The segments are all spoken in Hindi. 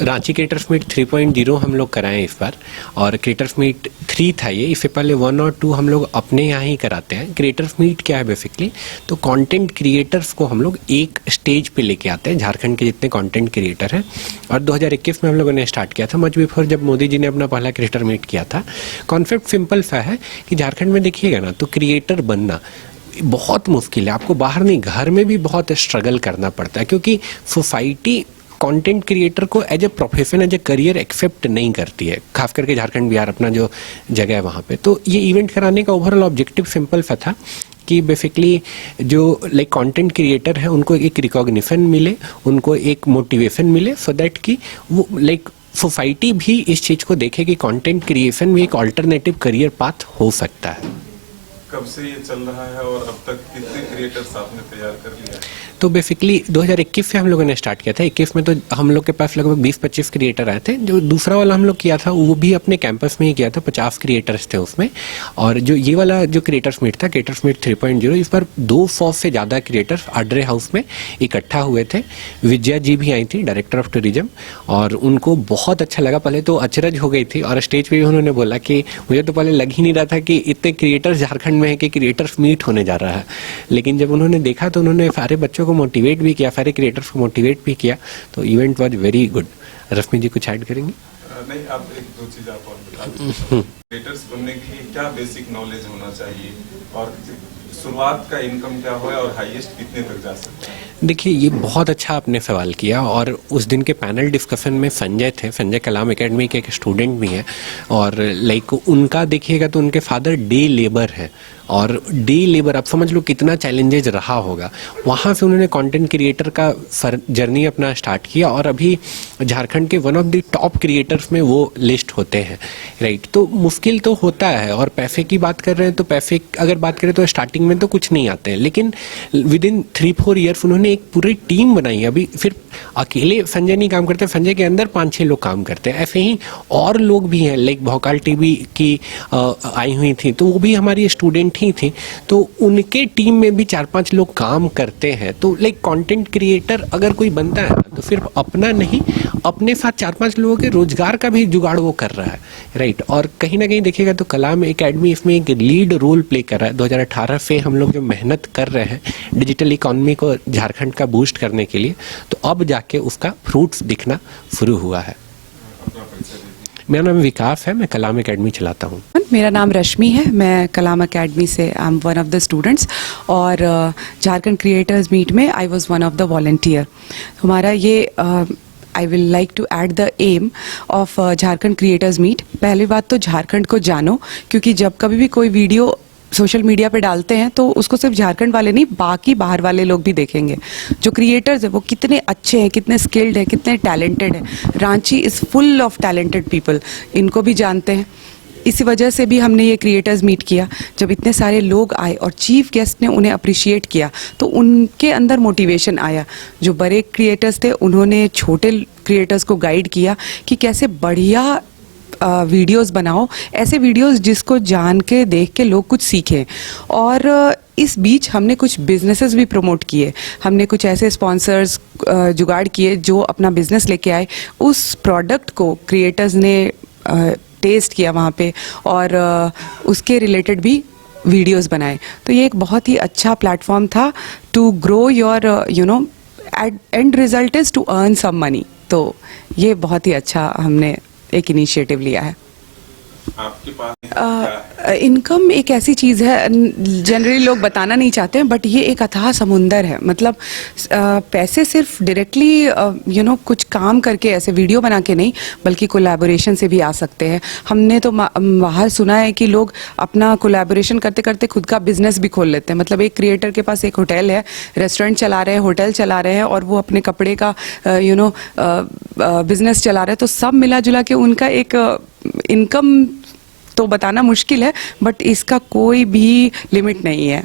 रांची क्रिएटर्स मीट 3.0 हम लोग कराएं इस बार, और क्रिएटर्स मीट 3 था ये। इससे पहले 1 और 2 हम लोग अपने यहाँ ही कराते हैं। क्रिएटर्स मीट क्या है बेसिकली, तो कंटेंट क्रिएटर्स को हम लोग एक स्टेज पे लेके आते हैं, झारखंड के जितने कंटेंट क्रिएटर हैं। और 2021 में हम लोगों ने स्टार्ट किया था, मच बिफोर जब मोदी जी ने अपना पहला क्रिएटर मीट किया था। कॉन्सेप्ट सिंपल सा है कि झारखंड में देखिएगा ना, तो क्रिएटर बनना बहुत मुश्किल है। आपको बाहर नहीं, घर में भी बहुत स्ट्रगल करना पड़ता है, क्योंकि सोसाइटी कंटेंट क्रिएटर को as a profession, as a career accept नहीं करती है, खास करके झारखंड बिहार अपना जो जगह है वहाँ पे। तो ये इवेंट कराने का ओवरऑल ऑब्जेक्टिव सिंपल सा था कि बेसिकली जो लाइक कंटेंट क्रिएटर है उनको एक रिकॉग्निशन मिले, उनको एक मोटिवेशन मिले, सो दैट कि वो लाइक सोसाइटी भी इस चीज़ को देखे कि कंटेंट क्रिएशन में एक ऑल्टरनेटिव करियर पाथ हो सकता है। कब से ये चल रहा है और अब तक कितने क्रिएटर्स आपने तैयार कर लिया है? तो बेसिकली 2021 से हम लोगों ने स्टार्ट किया था। 21 में तो हम लोग के पास लगभग 20-25 क्रिएटर आए थे। जो दूसरा वाला हम लोग किया था वो भी अपने कैंपस में ही किया था, 50 क्रिएटर्स थे उसमें। और जो ये वाला जो क्रिएटर्स मीट था, क्रिएटर्स मीट 3.0, इस पर 200 से ज़्यादा क्रिएटर्स आड्रे हाउस में इकट्ठा हुए थे। विजया जी भी आई थी, डायरेक्टर ऑफ टूरिज्म, और उनको बहुत अच्छा लगा। पहले तो अचरज हो गई थी, और स्टेज पर भी उन्होंने बोला कि मुझे तो पहले लग ही नहीं रहा था कि इतने क्रिएटर्स झारखंड में है कि क्रिएटर्स मीट होने जा रहा है। लेकिन जब उन्होंने देखा तो उन्होंने सारे बच्चों को मोटिवेट भी किया, सारे क्रिएटर्स को मोटिवेट भी किया। तो इवेंट वाज वेरी गुड। रश्मि जी कुछ ऐड करेंगी? नहीं, आप एक दो चीज आप और बता दीजिए। क्रिएटर्स बनने के लिए क्या बेसिक नॉलेज होना चाहिए, और शुरुआत का इनकम क्या हो और हाईएस्ट कितने तक जा सकता है? देखिए, ये बहुत अच्छा आपने सवाल किया। और उस दिन के पैनल डिस्कशन में संजय थे, संजय कलाम एकेडमी के एक स्टूडेंट भी हैं, और लाइक उनका देखिएगा तो उनके फादर डे लेबर है, और डे लेबर आप समझ लो कितना चैलेंजेज रहा होगा। वहाँ से उन्होंने कंटेंट क्रिएटर का जर्नी अपना स्टार्ट किया, और अभी झारखंड के one of the top creators में वो लिस्ट होते हैं, राइट। तो मुश्किल तो होता है, और पैसे की बात कर रहे हैं तो पैसे अगर बात करें तो स्टार्टिंग में तो कुछ नहीं आते हैं, लेकिन विद इन 3-4 ईयर्स उन्होंने एक पूरी टीम बनाई। अभी फिर अकेले संजय नहीं काम करते, संजय के अंदर 5-6 लोग काम करते हैं। ऐसे ही और लोग भी हैं, लाइक भोकाल टीवी की आई हुई थी, तो वो भी हमारी स्टूडेंट ही थी। तो उनके टीम में भी 4-5 लोग काम करते हैं। तो लाइक कंटेंट क्रिएटर अगर कोई बनता है तो सिर्फ अपना नहीं, अपने साथ 4-5 लोगों के रोजगार का भी जुगाड़ वो कर रहा है, राइट। और कहीं ना कहीं देखिएगा तो कलाम एकेडमी इसमें एक लीड रोल प्ले कर रहा है। 2018 से हम लोग जो मेहनत कर रहे हैं डिजिटल इकोनॉमी को झारखंड का बूस्ट करने के लिए, तो अब जाके उसका फ्रूट्स दिखना शुरू हुआ है। मेरा नाम विकास है, मैं कलाम एकेडमी चलाता हूँ। मेरा नाम रश्मि है, मैं कलाम एकेडमी से I am one of the students, और झारखंड क्रिएटर्स मीट में I was one of the volunteer. हमारा ये I will like to add the aim of Jharkhand creators meet. पहली बात तो झारखंड को जानो, क्योंकि जब कभी भी कोई वीडियो सोशल मीडिया पे डालते हैं तो उसको सिर्फ झारखंड वाले नहीं, बाकी बाहर वाले लोग भी देखेंगे। जो क्रिएटर्स है वो कितने अच्छे हैं, कितने स्किल्ड हैं, कितने टैलेंटेड हैं। Ranchi is full of talented people, इनको भी जानते हैं। इसी वजह से भी हमने ये क्रिएटर्स मीट किया। जब इतने सारे लोग आए और चीफ गेस्ट ने उन्हें अप्रिशिएट किया तो उनके अंदर मोटिवेशन आया। जो बड़े क्रिएटर्स थे उन्होंने छोटे क्रिएटर्स को गाइड किया कि कैसे बढ़िया वीडियोस बनाओ, ऐसे वीडियोस जिसको जान के देख के लोग कुछ सीखें। और इस बीच हमने कुछ बिजनेसेस भी प्रमोट किए। हमने कुछ ऐसे स्पॉन्सर्स जुगाड़ किए जो अपना बिजनेस लेके आए, उस प्रोडक्ट को क्रिएटर्स ने टेस्ट किया वहाँ पे, और उसके रिलेटेड भी वीडियोस बनाए। तो ये एक बहुत ही अच्छा प्लेटफॉर्म था to grow your and result is to earn some money. तो ये बहुत ही अच्छा हमने एक इनिशिएटिव लिया है। आपके पास इनकम एक ऐसी चीज़ है, जनरली लोग बताना नहीं चाहते हैं, बट ये एक अथाह समुंदर है। मतलब पैसे सिर्फ डायरेक्टली कुछ काम करके ऐसे वीडियो बना के नहीं, बल्कि कोलैबोरेशन से भी आ सकते हैं। हमने तो बाहर सुना है कि लोग अपना कोलैबोरेशन करते करते खुद का बिजनेस भी खोल लेते हैं। मतलब एक क्रिएटर के पास एक होटल है, रेस्टोरेंट चला रहे हैं, होटल चला रहे हैं, और वो अपने कपड़े का बिजनेस चला रहे हैं। तो सब मिला जुला के उनका एक इनकम तो बताना मुश्किल है, बट इसका कोई भी लिमिट नहीं है।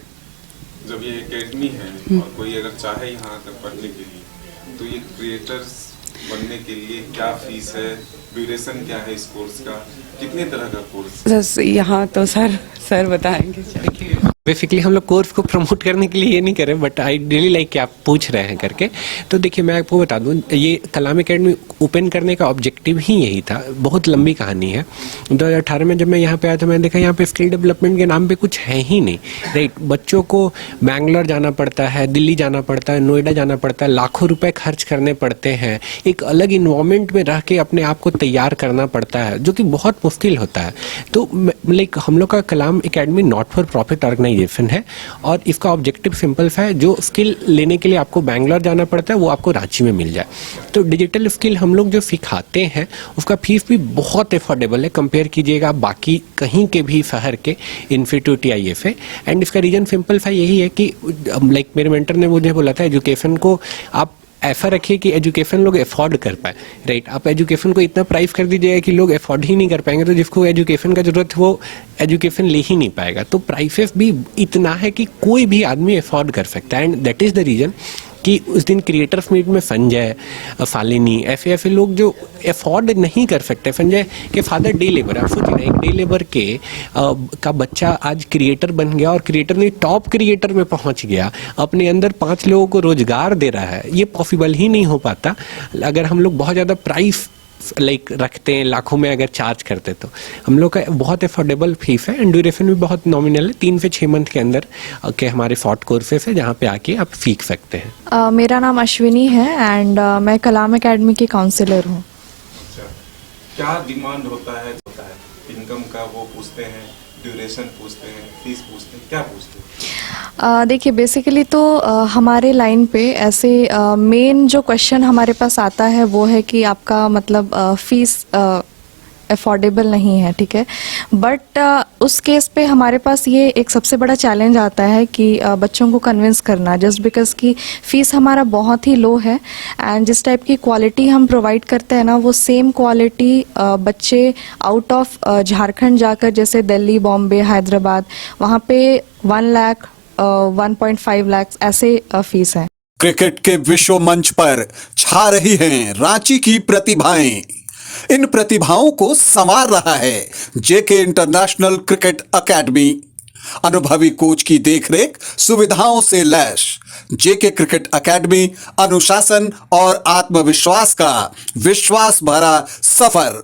जब ये एकेडमी है और कोई अगर चाहे यहाँ तक पढ़ने के लिए, तो ये क्रिएटर्स बनने के लिए क्या फीस है, ड्यूरेशन क्या है इस कोर्स का, कितने तरह का कोर्स? यहाँ तो सर बताएंगे। बेसिकली हम लोग कोर्स को प्रमोट करने के लिए ये नहीं कर रहे, बट आई रियली लाइक कि आप पूछ रहे हैं करके। तो देखिए मैं आपको बता दूं, ये कलाम एकेडमी ओपन करने का ऑब्जेक्टिव ही यही था। बहुत लंबी कहानी है। 2018 में जब मैं यहाँ पे आया तो मैंने देखा यहाँ पे स्किल डेवलपमेंट के नाम पे कुछ है ही नहीं, राइट। बच्चों को बैंगलोर जाना पड़ता है, दिल्ली जाना पड़ता है, नोएडा जाना पड़ता है, लाखों रुपए खर्च करने पड़ते हैं, एक अलग इन्वायरमेंट में रह के अपने आप को तैयार करना पड़ता है, जो कि बहुत मुश्किल होता है। तो लाइक हम लोग का Kalam academy not for profit organisation है और इसका ऑब्जेक्टिव सिंपल सा है। जो स्किल लेने के लिए आपको बैंगलोर जाना पड़ता है वो आपको रांची में मिल जाए। तो डिजिटल स्किल हम लोग जो सिखाते हैं उसका फीस भी बहुत अफोर्डेबल है, कंपेयर कीजिएगा बाकी कहीं के भी शहर के इंस्टीट्यूट या ये से। एंड इसका रीजन सिंपल सा यही है कि लाइक मेरे मेंटर ने मुझे बोला था, एजुकेशन को आप ऐसा रखिए कि एजुकेशन लोग अफोर्ड कर पाए, राइट। आप एजुकेशन को इतना प्राइस कर दीजिएगा कि लोग अफोर्ड ही नहीं कर पाएंगे, तो जिसको एजुकेशन का जरूरत है वो एजुकेशन ले ही नहीं पाएगा। तो प्राइसेस भी इतना है कि कोई भी आदमी अफोर्ड कर सकता है। And that is the reason कि उस दिन क्रिएटर्स मीट में संजय, फालिनी, ऐसे ऐसे लोग जो अफोर्ड नहीं कर सकते। संजय के फादर डे लेबर, आप सोचिए एक डे लेबर के का बच्चा आज क्रिएटर बन गया और क्रिएटर नहीं टॉप क्रिएटर में पहुंच गया, अपने अंदर 5 लोगों को रोजगार दे रहा है। ये पॉसिबल ही नहीं हो पाता अगर हम लोग बहुत ज़्यादा प्राइस लाइक रखते हैं, लाखों में अगर चार्ज करते। तो हम लोग का बहुत अफोर्डेबल फीस है एंड ड्यूरेशन भी बहुत नॉमिनल है। 3 से 6 मंथ के अंदर के हमारे शॉर्ट कोर्सेस है जहाँ पे आके आप सीख सकते हैं। मेरा नाम अश्विनी है एंड मैं कलाम एकेडमी की काउंसलर हूँ। अच्छा, क्या डिमांड होता है इनकम का? वो पूछते हैं, ड्यूरेशन पूछते हैं, फीस पूछते हैं, क्या पूछते हैं? देखिए बेसिकली तो हमारे लाइन पे ऐसे मेन जो क्वेश्चन हमारे पास आता है वो है कि आपका मतलब फीस अफोर्डेबल नहीं है, ठीक है। बट उस केस पे हमारे पास ये एक सबसे बड़ा चैलेंज आता है कि बच्चों को कन्विंस करना, जस्ट बिकॉज कि फ़ीस हमारा बहुत ही लो है एंड जिस टाइप की क्वालिटी हम प्रोवाइड करते हैं ना, वो सेम क्वालिटी बच्चे आउट ऑफ झारखंड जाकर, जैसे दिल्ली, बॉम्बे, हैदराबाद, वहाँ पे 1 लाख 1.5 लाख ऐसे फीस है। क्रिकेट के विश्व मंच पर छा रही हैं रांची की प्रतिभाएं। इन प्रतिभाओं को संवार रहा है जेके इंटरनेशनल क्रिकेट एकेडमी। अनुभवी कोच की देखरेख, सुविधाओं से लैस जेके क्रिकेट एकेडमी अनुशासन और आत्मविश्वास का विश्वास भरा सफर।